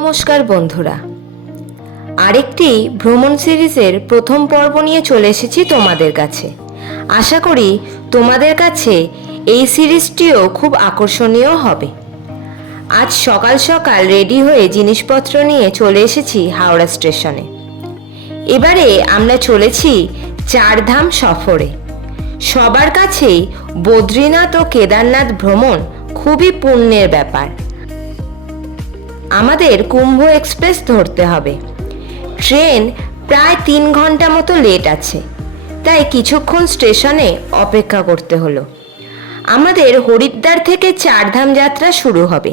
নমস্কার বন্ধুরা, আরেকটি ভ্রমণ সিরিজের প্রথম পর্ব নিয়ে চলে এসেছি তোমাদের কাছে। আশা করি তোমাদের কাছে এই সিরিজটিও খুব আকর্ষণীয় হবে। আজ সকাল সকাল রেডি হয়ে জিনিসপত্র নিয়ে চলে এসেছি হাওড়া স্টেশনে। এবারে আমরা চলেছি চারধাম সফরে। সবার কাছেই বদ্রীনাথ ও কেদারনাথ ভ্রমণ খুবই পুণ্যের ব্যাপার। আমাদের কুম্ভ এক্সপ্রেস ধরতে হবে। ট্রেন প্রায় 3 ঘন্টা মতো লেট আছে, তাই কিছুক্ষণ স্টেশনে অপেক্ষা করতে হলো। আমাদের হরিদ্বার থেকে চারধাম যাত্রা শুরু হবে।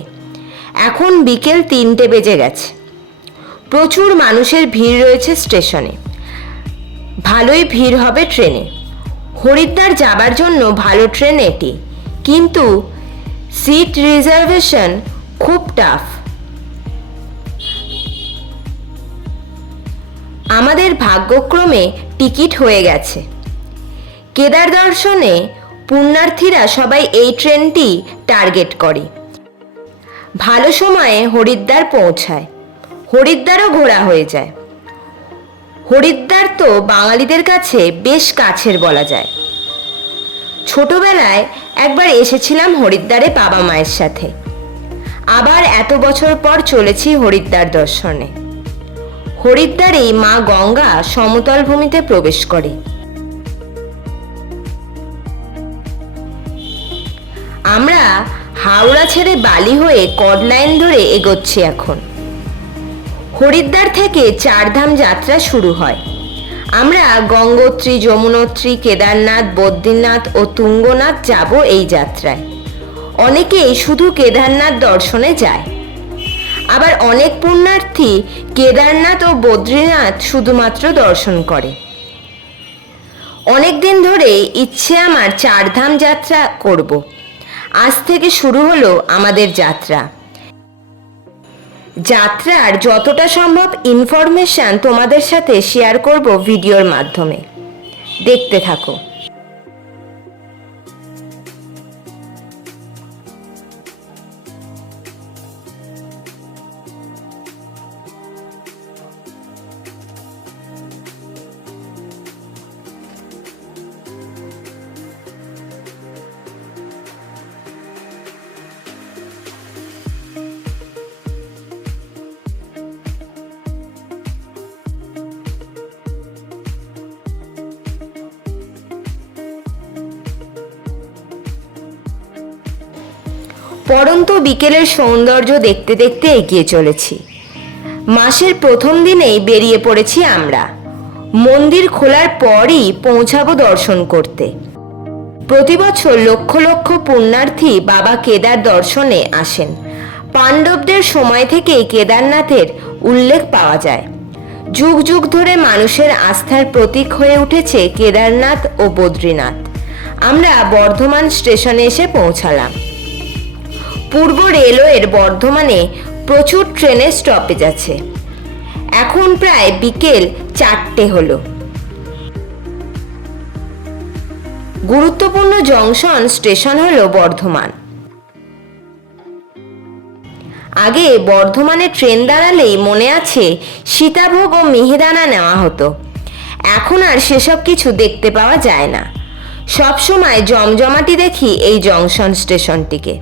এখন বিকেল 3টে বেজে গেছে। প্রচুর মানুষের ভিড় রয়েছে স্টেশনে। ভালোই ভিড় হবে ট্রেনে। হরিদ্বার যাবার জন্য ভালো ট্রেন এটি, কিন্তু সিট রিজার্ভেশন খুব টাফ। আমাদের ভাগ্যক্রমে টিকিট হয়ে গেছে। কেদার দর্শনে পুণ্যার্থীরা সবাই এই ট্রেনটি টার্গেট করে। ভালো সময়ে হরিদ্বার পৌঁছায়, হরিদ্বারও ঘোরা হয়ে যায়। হরিদ্বার তো বাঙালিদের কাছে বেশ কাছের বলা যায়। ছোটবেলায় একবার এসেছিলাম হরিদ্বারে বাবা মায়ের সাথে। আবার এত বছর পর চলেছি হরিদ্বার দর্শনে। হরিদ্বারেই মা গঙ্গা সমতল ভূমিতে প্রবেশ করে। আমরা হাওড়া ছেড়ে বালি হয়ে কডলাইন ধরে এগোচ্ছি এখন। হরিদ্বার থেকে চারধাম যাত্রা শুরু হয়। আমরা গঙ্গোত্রী, যমুনোত্রী, কেদারনাথ, বদ্রীনাথ ও তুঙ্গনাথ যাব এই যাত্রায়। অনেকেই শুধু কেদারনাথ দর্শনে যায়, আবার অনেক পুণ্যার্থী কেদারনাথ ও বদ্রীনাথ শুধুমাত্র দর্শন করে। অনেক দিন ধরে ইচ্ছে আমার চারধাম যাত্রা করব। আজ থেকে শুরু হলো আমাদের যাত্রা। যাত্রার যতটা সম্ভব ইনফরমেশন তোমাদের সাথে শেয়ার করব ভিডিওর মাধ্যমে। দেখতে থাকো। পরন্ত বিকেলের সৌন্দর্য দেখতে দেখতে এগিয়ে চলেছি। মাসের প্রথম দিনেই বেরিয়ে পড়েছি আমরা। মন্দির খোলার পরই পৌঁছাবো দর্শন করতে। প্রতি বছর লক্ষ লক্ষ পুণ্যার্থী বাবা কেদার দর্শনে আসেন। পাণ্ডবদের সময় থেকেই কেদারনাথের উল্লেখ পাওয়া যায়। যুগ যুগ ধরে মানুষের আস্থার প্রতীক হয়ে উঠেছে কেদারনাথ ও বদ্রীনাথ। আমরা বর্ধমান স্টেশনে এসে পৌঁছালাম। পূর্ব রেলওয়ের বর্ধমানে প্রচুর ট্রেনের স্টপেজ আছে। এখন প্রায় বিকেল 4টে হলো। গুরুত্বপূর্ণ জংশন স্টেশন হলো বর্ধমান। আগে বর্ধমানে ট্রেন দাঁড়ালেই মনে আছে সীতাভোগ ও মিহিদানা নেওয়া হতো। এখন আর সেসব কিছু দেখতে পাওয়া যায় না। সবসময় জমজমাটি দেখি এই জংশন স্টেশনটিকে।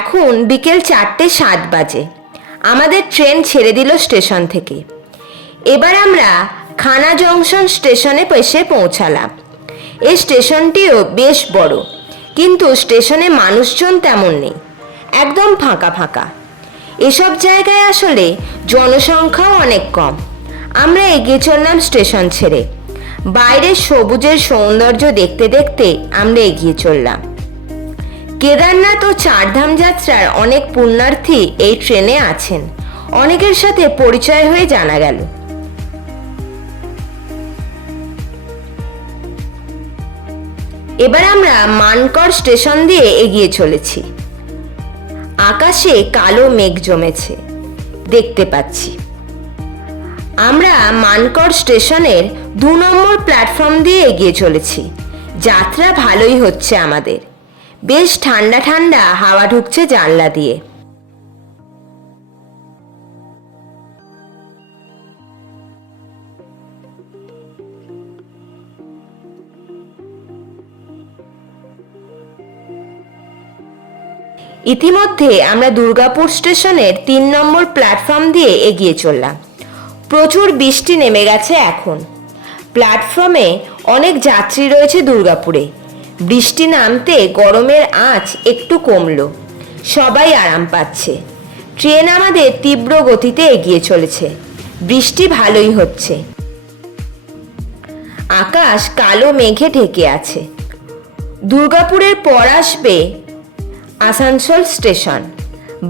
এখন বিকেল 4:07 বাজে। আমাদের ট্রেন ছেড়ে দিল স্টেশন থেকে। এবার আমরা খানা জংশন স্টেশনে এসে পৌঁছালাম। এই স্টেশনটিও বেশ বড়, কিন্তু স্টেশনে মানুষজন তেমন নেই, একদম ফাঁকা ফাঁকা। এসব জায়গায় আসলে জনসংখ্যাও অনেক কম। আমরা এগিয়ে চললাম স্টেশন ছেড়ে। বাইরের সবুজের সৌন্দর্য দেখতে দেখতে আমরা এগিয়ে চললাম। কেদারনাথ ও চারধাম যাত্রার অনেক পুণ্যার্থী এই ট্রেনে আছেন। অনেকের সাথে পরিচয় হয়ে জানা গেল। এবার আমরা মানকর স্টেশন দিয়ে এগিয়ে চলেছি। আকাশে কালো মেঘ জমেছে, দেখতে পাচ্ছি। আমরা মানকড় স্টেশনের 2 নম্বর প্ল্যাটফর্ম দিয়ে এগিয়ে চলেছি। যাত্রা ভালোই হচ্ছে আমাদের। বেশ ঠান্ডা ঠান্ডা হাওয়া ঢুকছে জানলা দিয়ে। ইতিমধ্যে আমরা দুর্গাপুর স্টেশনের 3 নম্বর প্ল্যাটফর্ম দিয়ে এগিয়ে চললাম। প্রচুর বৃষ্টি নেমে গেছে এখন। প্ল্যাটফর্মে অনেক যাত্রী রয়েছে দুর্গাপুরে। বৃষ্টি নামতে গরমের আঁচ একটু কমলো, সবাই আরাম পাচ্ছে। ট্রেন আমাদের তীব্র গতিতে এগিয়ে চলেছে। বৃষ্টি ভালোই হচ্ছে। আকাশ কালো মেঘে ঢেকে আছে। দুর্গাপুরের পর আসবে আসানসোল স্টেশন।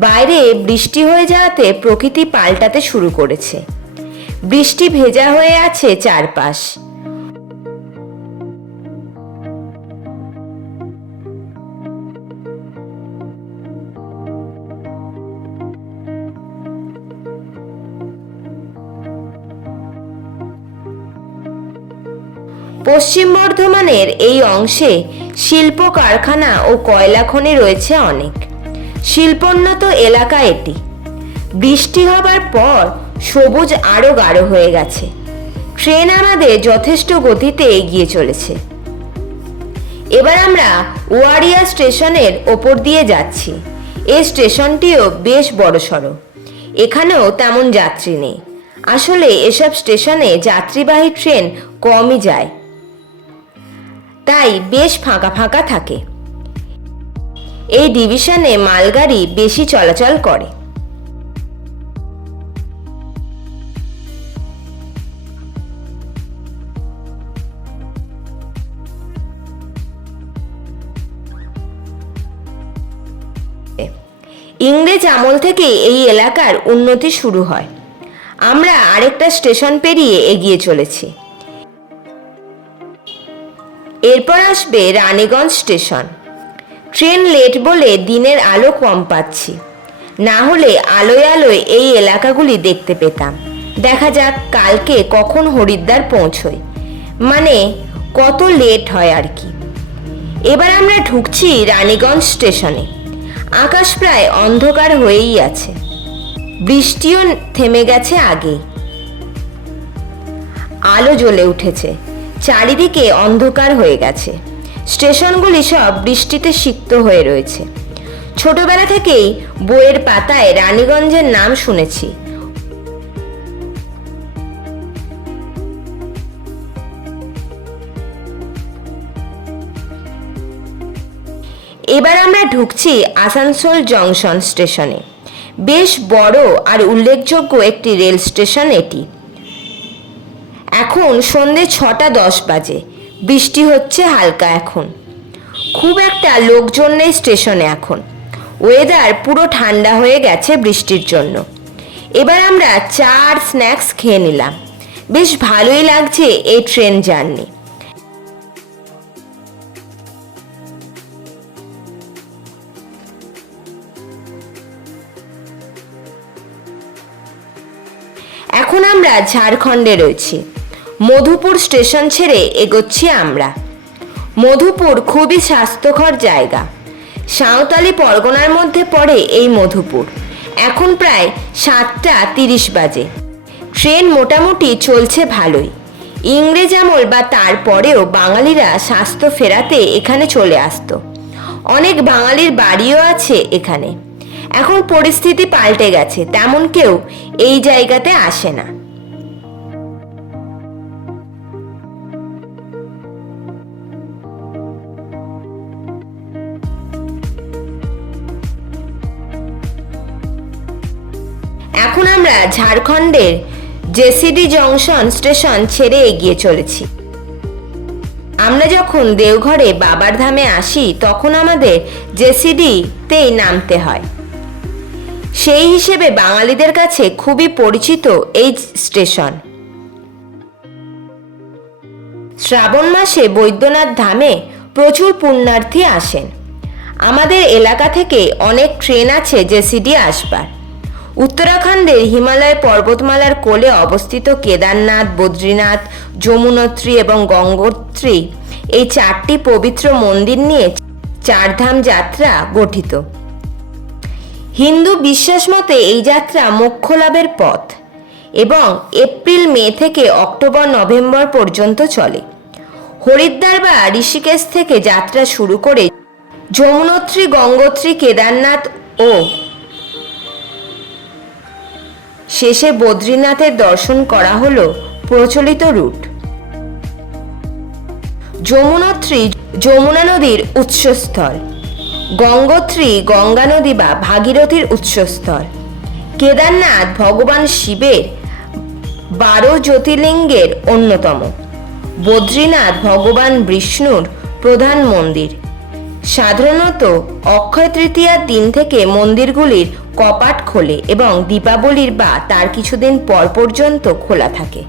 বাইরে বৃষ্টি হয়ে যাওয়াতে প্রকৃতি পাল্টাতে শুরু করেছে। বৃষ্টি ভেজা হয়ে আছে চারপাশ। পশ্চিম বর্ধমানের এই অংশে শিল্প কারখানা ও কয়লা খনি রয়েছে অনেক। শিল্পোন্নত এলাকা এটি। বৃষ্টি হবার পর সবুজ আরো গাঢ় হয়ে গেছে। ট্রেন আমাদের যথেষ্ট গতিতে এগিয়ে চলেছে। এবার আমরা ওয়ারিয়া স্টেশনের ওপর দিয়ে যাচ্ছি। এই স্টেশনটিও বেশ বড়সড়। এখানেও তেমন যাত্রী নেই। আসলে এসব স্টেশনে যাত্রীবাহী ট্রেন কমই যায়, তাই বেশ ফাঁকা ফাঁকা থাকে। এই ডিভিশনে মালগাড়ি বেশি চলাচল করে। ইংরেজ আমল থেকে এই এলাকার উন্নতি শুরু হয়। আমরা আরেকটা স্টেশন পেরিয়ে এগিয়ে চলেছি। এরপর আসবে রানীগঞ্জ স্টেশন। ট্রেন লেট বলে দিনের আলো কম পাচ্ছি, না হলে আলোয় আলোয় এই এলাকাগুলি দেখতে পেতাম। দেখা যাক কালকে কখন হরিদ্বার পৌঁছই, মানে কত লেট হয় আর কি। এবার আমরা ঢুকছি রানীগঞ্জ স্টেশনে। আকাশ প্রায় অন্ধকার হয়েই আছে। বৃষ্টিও থেমে গেছে আগেই। আলো জ্বলে উঠেছে। চারিদিকে অন্ধকার হয়ে গেছে। স্টেশনগুলি সব বৃষ্টিতে সিক্ত হয়ে রয়েছে। ছোটবেলা থেকেই বইয়ের পাতায় রানীগঞ্জের নাম শুনেছি। এবার আমরা ঢুকছি আসানসোল জংশন স্টেশনে। বেশ বড় আর উল্লেখযোগ্য একটি রেল স্টেশন এটি। এখন সন্ধে 6:10 বাজে। বৃষ্টি হচ্ছে হালকা। এখন খুব একটা লোকজন নেই স্টেশনে। এখন ওয়েদার পুরো ঠান্ডা হয়ে গেছে বৃষ্টির জন্য। এবার আমরা চা আর স্ন্যাক্স খেয়ে নিলাম। বেশ ভালোই লাগছে এই ট্রেন জার্নি। এখন আমরা ঝাড়খণ্ডে রয়েছি। মধুপুর স্টেশন ছেড়ে এগোচ্ছি আমরা। মধুপুর খুবই স্বাস্থ্যকর জায়গা। সাঁওতালি পরগনার মধ্যে পড়ে এই মধুপুর। এখন প্রায় 7:30 বাজে। ট্রেন মোটামুটি চলছে ভালোই। ইংরেজ আমল বা তারপরেও বাঙালিরা স্বাস্থ্য ফেরাতে এখানে চলে আসতো। অনেক বাঙালির বাড়িও আছে এখানে। এখন পরিস্থিতি পাল্টে গেছে, তেমন কেউ এই জায়গাতে আসে না। এখন আমরা ঝাড়খণ্ডের জেসিডি জংশন স্টেশন ছেড়ে এগিয়ে চলেছি। আমরা যখন দেওঘরে বাবার ধামে আসি তখন আমাদের জেসিডিতেই নামতে হয়। সেই হিসেবে বাঙালিদের কাছে খুবই পরিচিত এই স্টেশন। শ্রাবণ মাসে বৈদ্যনাথ ধামে প্রচুর পুণ্যার্থী আসেন। আমাদের এলাকা থেকে অনেক ট্রেন আছে জেসিডি আসবার। উত্তরাখণ্ডের হিমালয় পর্বতমালার কোলে অবস্থিত কেদারনাথ, বদ্রীনাথ, যমুনোত্রী এবং গঙ্গোত্রী এই 4টি পবিত্র মন্দির নিয়ে চারধাম যাত্রা গঠিত। হিন্দু বিশ্বাস মতে এই যাত্রা মোক্ষ লাভের পথ এবং এপ্রিল-মে থেকে অক্টোবর-নভেম্বর পর্যন্ত চলে। হরিদ্বার বা ঋষিকেশ থেকে যাত্রা শুরু করে যমুনোত্রী, গঙ্গোত্রী, কেদারনাথ ও শেষে বদ্রীনাথের দর্শন করা হলো প্রচলিত রুট। যমুনোত্রী যমুনা নদীর উৎসস্থল, গঙ্গোত্রী গঙ্গা নদী বা ভাগীরথীর উৎসস্থল, কেদারনাথ ভগবান শিবের 12 জ্যোতির্লিঙ্গের অন্যতম, বদ্রীনাথ ভগবান বিষ্ণুর প্রধান মন্দির। সাধারণত অক্ষয় তৃতীয়ার দিন থেকে মন্দিরগুলির কপাট খোলে এবং দীপাবলির বা তার কিছুদিন পর পর্যন্ত খোলা থাকে।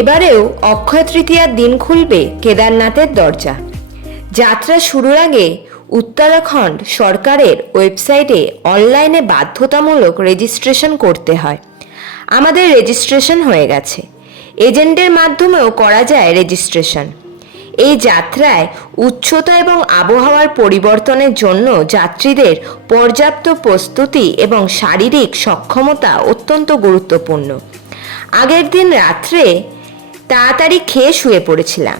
এবারেও অক্ষয় তৃতীয়ার দিন খুলবে কেদারনাথের দরজা। যাত্রা শুরুর আগে উত্তরাখণ্ড সরকারের ওয়েবসাইটে অনলাইনে বাধ্যতামূলক রেজিস্ট্রেশন করতে হয়। আমাদের রেজিস্ট্রেশন হয়ে গেছে। এজেন্টের মাধ্যমেও করা যায় রেজিস্ট্রেশন। এই যাত্রায় উচ্চতা এবং আবহাওয়ার পরিবর্তনের জন্য যাত্রীদের পর্যাপ্ত প্রস্তুতি এবং শারীরিক সক্ষমতা অত্যন্ত গুরুত্বপূর্ণ। আগের দিন রাত্রে তাড়াতাড়ি খেয়ে শুয়ে পড়েছিলাম।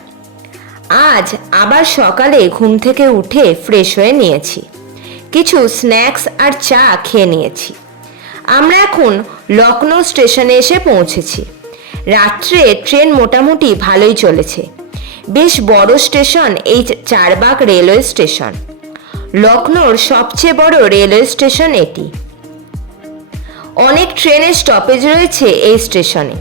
আজ আবার সকালে ঘুম থেকে উঠে ফ্রেশ হয়ে নিয়েছি, কিছু স্ন্যাক্স আর চা খেয়ে নিয়েছি। আমরা এখন লখনৌ স্টেশনে এসে পৌঁছেছি। রাত্রে ট্রেন মোটামুটি ভালোই চলেছে। বেশ বড় স্টেশন এই চারবাগ রেলওয়ে স্টেশন। লখনৌর সবচেয়ে বড় রেলওয়ে স্টেশন এটি। অনেক ট্রেনের স্টপেজ রয়েছে এই স্টেশনে।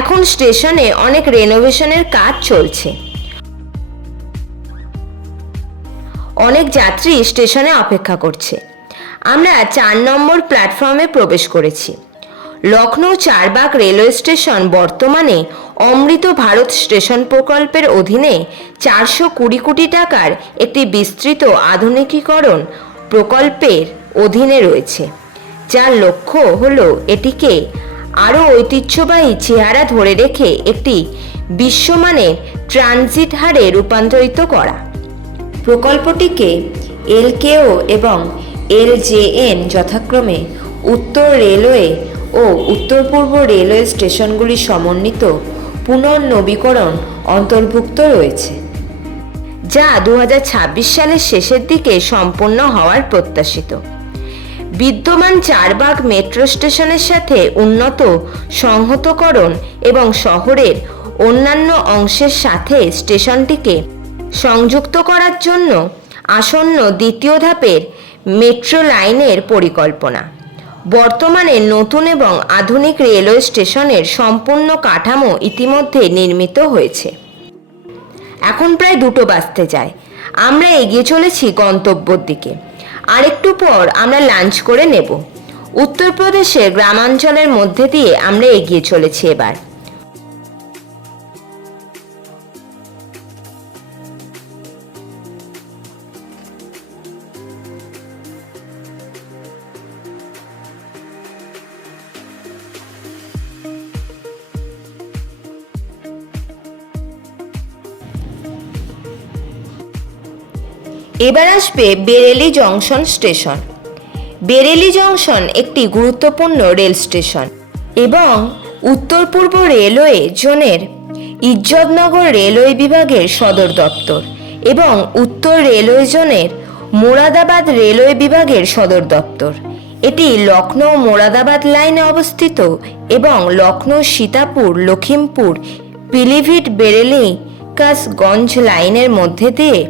এখন স্টেশনে অনেক রেনোভেশনের কাজ চলছে। অনেক যাত্রী স্টেশনে অপেক্ষা করছে। আমরা 4 নম্বর প্ল্যাটফর্মে প্রবেশ করেছি। লখনৌ চারবাগ রেলওয়ে স্টেশন বর্তমানে অমৃত ভারত স্টেশন প্রকল্পের অধীনে 420 কোটি টাকার একটি বিস্তৃত আধুনিকীকরণ প্রকল্পের অধীনে রয়েছে, যার লক্ষ্য হলো এটিকে আরও ঐতিহ্যবাহী চেহারা ধরে রেখে একটি বিশ্বমানের ট্রানজিট হারে রূপান্তরিত করা। প্রকল্পটিকে এলকেও এবং এলজেএন যথাক্রমে উত্তর রেলওয়ে ও উত্তর পূর্ব রেলওয়ে স্টেশনগুলি সমন্বিত পুনর্নবীকরণ অন্তর্ভুক্ত রয়েছে, যা 2026 সালের শেষের দিকে সম্পন্ন হওয়ার প্রত্যাশিত। বিদ্যমান চারবাগ মেট্রো স্টেশনের সাথে উন্নত সংহতকরণ এবং শহরের অন্যান্য অংশের সাথে স্টেশনটিকে সংযুক্ত করার জন্য আসন্ন দ্বিতীয় ধাপের মেট্রো লাইনের পরিকল্পনা। বর্তমানে নতুন এবং আধুনিক রেলওয়ে স্টেশনের সম্পূর্ণ কাঠামো ইতিমধ্যে নির্মিত হয়েছে। এখন প্রায় 2টো বাজতে যায়। আমরা এগিয়ে চলেছি গন্তব্যের দিকে। আরেকটু পর আমরা লাঞ্চ করে নেব। উত্তরপ্রদেশের গ্রামাঞ্চলের মধ্যে দিয়ে আমরা এগিয়ে চলেছি এবার। এবার আসবে Bareilly junction station. Bareilly junction একটি গুরুত্বপূর্ণ রেল স্টেশন এবং উত্তর পূর্ব রেলওয়ে জোনের ইজ্জতনগর রেলওয়ে বিভাগের সদর দপ্তর এবং উত্তর রেলওয়ে জোনের মোরাদাবাদ রেলওয়ে বিভাগের সদর দপ্তর। এটি লখনৌ মোরাদাবাদ লাইনে অবস্থিত এবং লখনৌ সীতাপুর লখিমপুর পিলিভিট বেরেলি কাসগঞ্জ লাইনের মধ্যে দিয়ে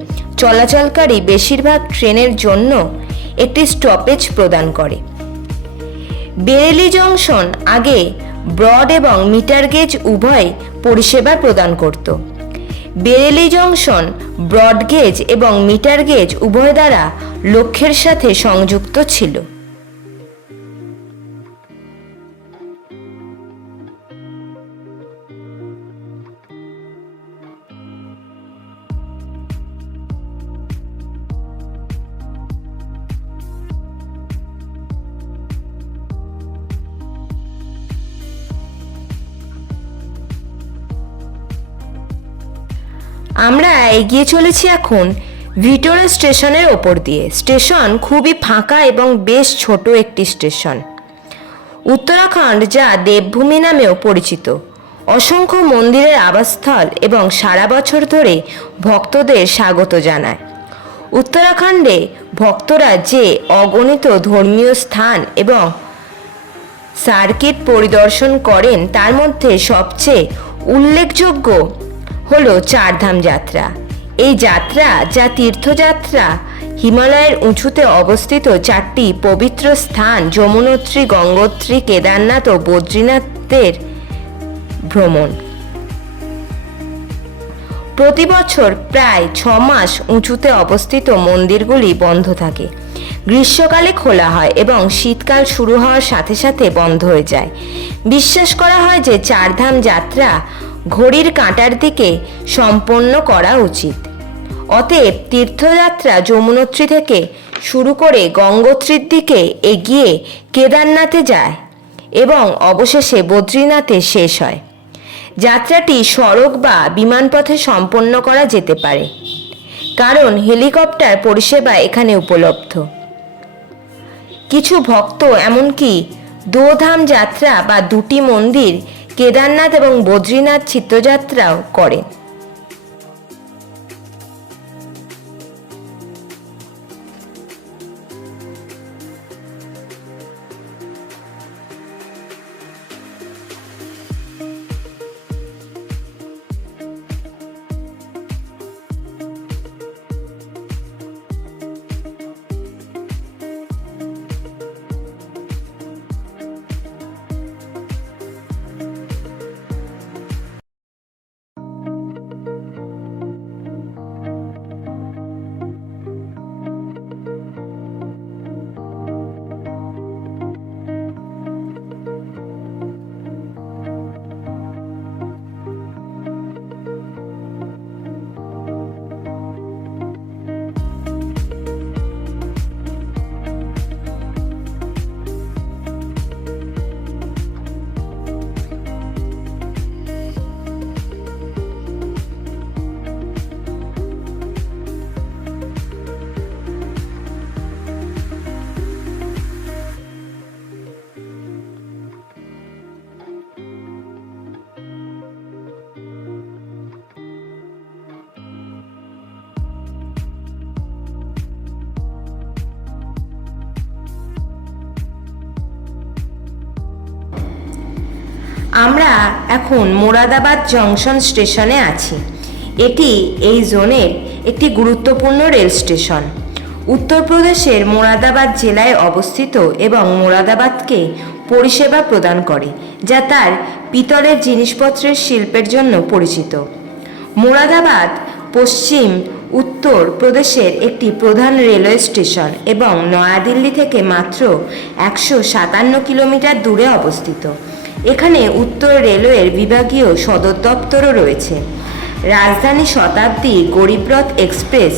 চলাচলকারী বেশিরভাগ ট্রেনের জন্য একটি স্টপেজ প্রদান করে। বেরেলি জংশন আগে ব্রড এবং মিটার গেজ উভয় পরিষেবা প্রদান করত। বেরেলি জংশন ব্রড গেজ এবং মিটার গেজ উভয় দ্বারা লক্ষ্যের সাথে সংযুক্ত ছিল। আমরা এগিয়ে চলেছি এখন ভিটোরা স্টেশনের ওপর দিয়ে। স্টেশন খুবই ফাঁকা এবং বেশ ছোট একটি স্টেশন। উত্তরাখণ্ড, যা দেবভূমি নামেও পরিচিত, অসংখ্য মন্দিরের আবাসস্থল এবং সারা বছর ধরে ভক্তদের স্বাগত জানায়। উত্তরাখণ্ডে ভক্তরা যে অগণিত ধর্মীয় স্থান এবং সার্কিট পরিদর্শন করেন তার মধ্যে সবচেয়ে উল্লেখযোগ্য হল চারধাম যাত্রা। এই যাত্রা, যা তীর্থযাত্রা, হিমালয়ের উঁচুতে অবস্থিত চারটি পবিত্র স্থান যমুনোত্রী, গঙ্গোত্রী, কেদারনাথ ও বদ্রীনাথের ভ্রমণ। প্রতি বছর প্রায় 6 মাস উঁচুতে অবস্থিত মন্দিরগুলি বন্ধ থাকে। গ্রীষ্মকালে খোলা হয় এবং শীতকাল শুরু হওয়ার সাথে সাথে বন্ধ হয়ে যায়। বিশ্বাস করা হয় যে চারধাম যাত্রা ঘড়ির কাঁটার দিকে সম্পন্ন করা উচিত। অতএব তীর্থযাত্রা যমুনোত্রী থেকে শুরু করে গঙ্গোত্রীর দিকে এগিয়ে কেদারনাথে যায় এবং অবশেষে বদ্রীনাথে শেষ হয়। যাত্রাটি সড়ক বা বিমানপথে সম্পন্ন করা যেতে পারে, কারণ হেলিকপ্টার পরিষেবা এখানে উপলব্ধ। কিছু ভক্ত এমনকি দোধাম যাত্রা বা দুটি মন্দির, কেদারনাথ এবং বদ্রীনাথ তীর্থযাত্রাও করেন। আমরা এখন মোরাদাবাদ জংশন স্টেশনে আছি। এটি এই জোনের একটি গুরুত্বপূর্ণ রেল স্টেশন। উত্তরপ্রদেশের মোরাদাবাদ জেলায় অবস্থিত এবং মোরাদাবাদকে পরিষেবা প্রদান করে, যা তার পিতলের জিনিসপত্রের শিল্পের জন্য পরিচিত। মোরাদাবাদ পশ্চিম উত্তর প্রদেশের একটি প্রধান রেলওয়ে স্টেশন এবং নয়াদিল্লি থেকে মাত্র 157 কিলোমিটার দূরে অবস্থিত। এখানে উত্তর রেলওয়ের বিভাগীয় সদর দপ্তরও রয়েছে। রাজধানী শতাব্দী, Garib Rath express,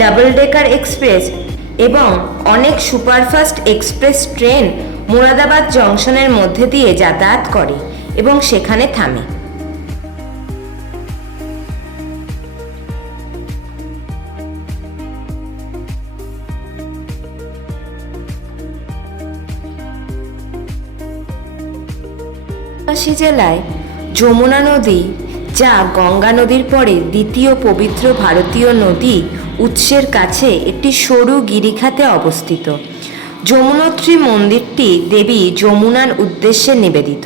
double decker express এবং অনেক সুপারফাস্ট এক্সপ্রেস ট্রেন মোরাদাবাদ জংশনের মধ্যে দিয়ে যাতায়াত করে এবং সেখানে থামে। কাশী জেলায় যমুনা নদী, যা গঙ্গা নদীর পরে দ্বিতীয় পবিত্র ভারতীয় নদী উৎসের কাছে একটি সরু গিরিখাতে অবস্থিত। যমুনোত্রী মন্দিরটি দেবী যমুনার উদ্দেশ্যে নিবেদিত।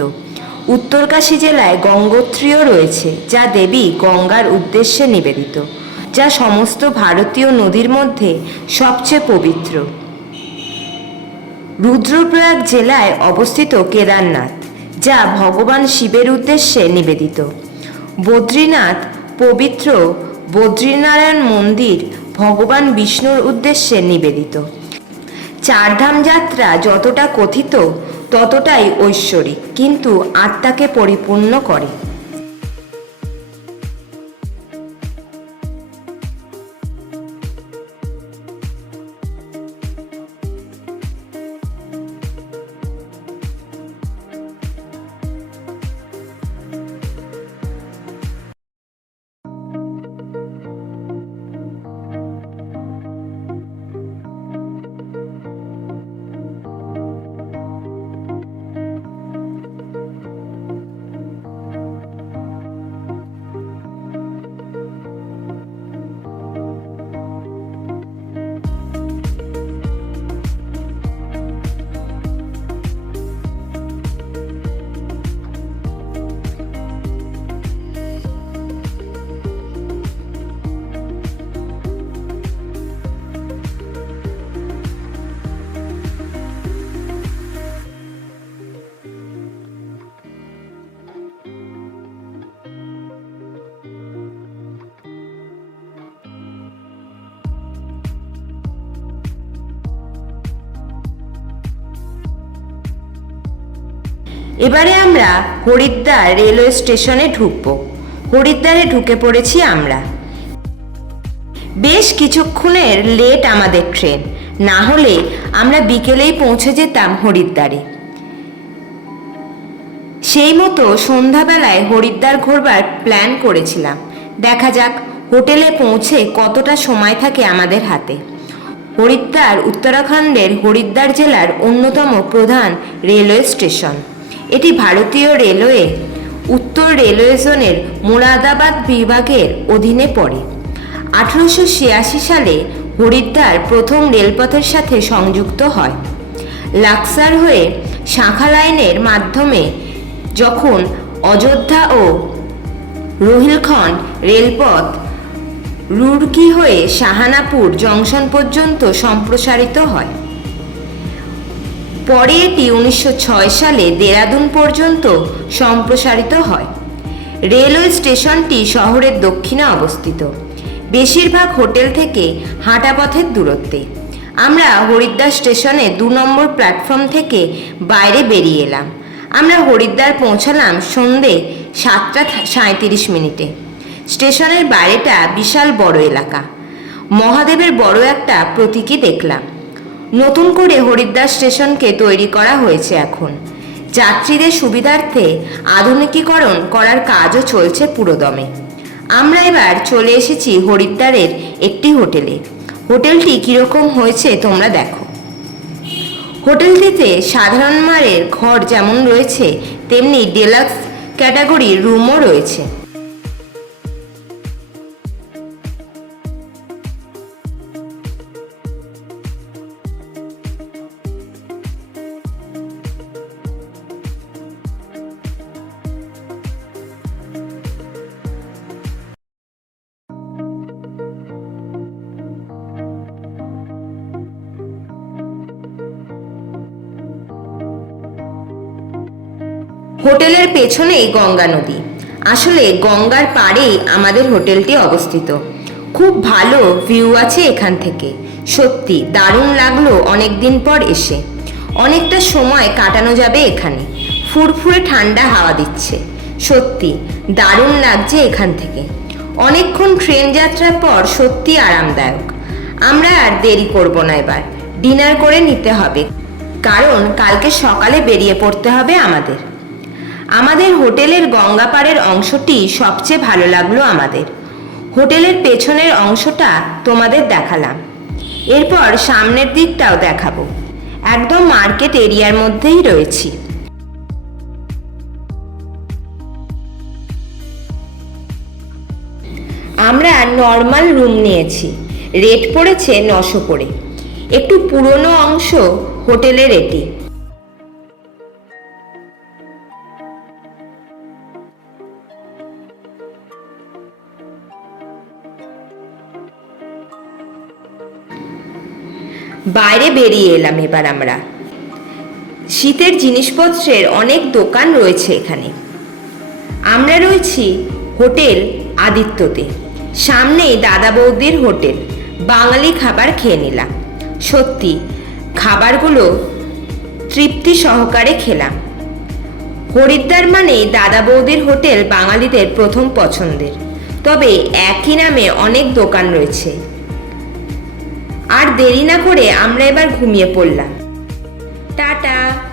উত্তরকাশী জেলায় গঙ্গোত্রীও রয়েছে, যা দেবী গঙ্গার উদ্দেশ্যে নিবেদিত, যা সমস্ত ভারতীয় নদীর মধ্যে সবচেয়ে পবিত্র। রুদ্রপ্রয়াগ জেলায় অবস্থিত কেদারনাথ, যা ভগবান শিবের উদ্দেশ্যে নিবেদিত। বদ্রীনাথ পবিত্র বদ্রীনারায়ণ মন্দির ভগবান বিষ্ণুর উদ্দেশ্যে নিবেদিত। চারধাম যাত্রা যতটা কথিত ততটাই ঐশ্বরিক, কিন্তু আত্মাকে পরিপূর্ণ করে। এবারে আমরা হরিদ্বার রেলওয়ে স্টেশনে ঢুকব। হরিদ্বারে ঢুকে পড়েছি আমরা। বেশ কিছুক্ষণের লেট আমাদের ট্রেন, না হলে আমরা বিকেলেই পৌঁছে যেতাম হরিদ্বারে। সেই মতো সন্ধ্যাবেলায় হরিদ্বার ঘোরবার প্ল্যান করেছিলাম। দেখা যাক হোটেলে পৌঁছে কতটা সময় থাকে আমাদের হাতে। হরিদ্বার উত্তরাখণ্ডের হরিদ্বার জেলার অন্যতম প্রধান রেলওয়ে স্টেশন। এটি ভারতীয় রেলওয়ে উত্তর রেলওয়ে জোনের মুরাদাবাদ বিভাগের অধীনে পড়ে। 1886 সালে হরিদ্বার প্রথম রেলপথের সাথে সংযুক্ত হয়। লাক্সার হয়ে শাখা লাইনের মাধ্যমে যখন অযোধ্যা ও রোহিলখন্ড রেলপথ রুড়কি হয়ে শাহানাপুর জংশন পর্যন্ত সম্প্রসারিত হয়। পরে এটি 1906 সালে দেরাদুন পর্যন্ত সম্প্রসারিত হয়। রেলওয়ে স্টেশনটি শহরের দক্ষিণে অবস্থিত। বেশিরভাগ হোটেল থেকে হাঁটা পথের দূরত্বে। আমরা হরিদ্বার স্টেশনে 2 নম্বর প্ল্যাটফর্ম থেকে বাইরে বেরিয়ে এলাম। আমরা হরিদ্বার পৌঁছালাম সন্ধে 7:37। স্টেশনের বাইরেটা বিশাল বড় এলাকা। মহাদেবের বড় একটা প্রতীকী দেখলাম। নতুন করে হরিদ্বার স্টেশনকে তৈরি করা হয়েছে এখন। যাত্রীদের সুবিধার্থে আধুনিকীকরণ করার কাজও চলছে পুরোদমে। আমরা এবার চলে এসেছি হরিদ্বারের একটি হোটেলে। হোটেলটি কীরকম হয়েছে তোমরা দেখো। হোটেলটিতে সাধারণ মানের ঘর যেমন রয়েছে, তেমনি ডিলাক্স ক্যাটাগরির রুমও রয়েছে। হোটেলের পেছনেই গঙ্গা নদী। আসলে গঙ্গার পাড়েই আমাদের হোটেলটি অবস্থিত। খুব ভালো ভিউ আছে এখান থেকে। সত্যি দারুণ লাগলো অনেক দিন পর এসে। অনেকটা সময় কাটানো যাবে এখানে। ফুরফুরে ঠান্ডা হাওয়া দিচ্ছে। সত্যি দারুণ লাগছে এখান থেকে। অনেকক্ষণ ট্রেন যাত্রার পর সত্যি আরামদায়ক। আমরা আর দেরি করব না, এবার ডিনার করে নিতে হবে, কারণ কালকে সকালে বেরিয়ে পড়তে হবে আমাদের। আমাদের হোটেলের গঙ্গা পাড়ের অংশটি সবচেয়ে ভালো লাগলো আমাদের। হোটেলের পেছনের অংশটা তোমাদের দেখালাম, এরপর সামনের দিকটাও দেখাবো। একদম মার্কেট এরিয়ার মধ্যেই রয়েছি। নর্মাল রুম নিয়েছি, রেট পড়েছে 900 করে। একটু পুরনো অংশ হোটেলের এটি। বাইরে বেরিয়ে এলাম এবার আমরা। শীতের জিনিসপত্রের অনেক দোকান রয়েছে এখানে। আমরা রয়েছি হোটেল আদিত্যতে, সামনেই দাদা বৌদির হোটেল। বাঙালি খাবার খেয়ে নিলাম। সত্যি খাবারগুলো তৃপ্তি সহকারে খেলাম। হরিদ্বার মানেই দাদা বৌদির হোটেল বাঙালিদের প্রথম পছন্দের, তবে একই নামে অনেক দোকান রয়েছে। আর দেরি না করে আমরা এবার ঘুমিয়ে পড়লাম। টাটা।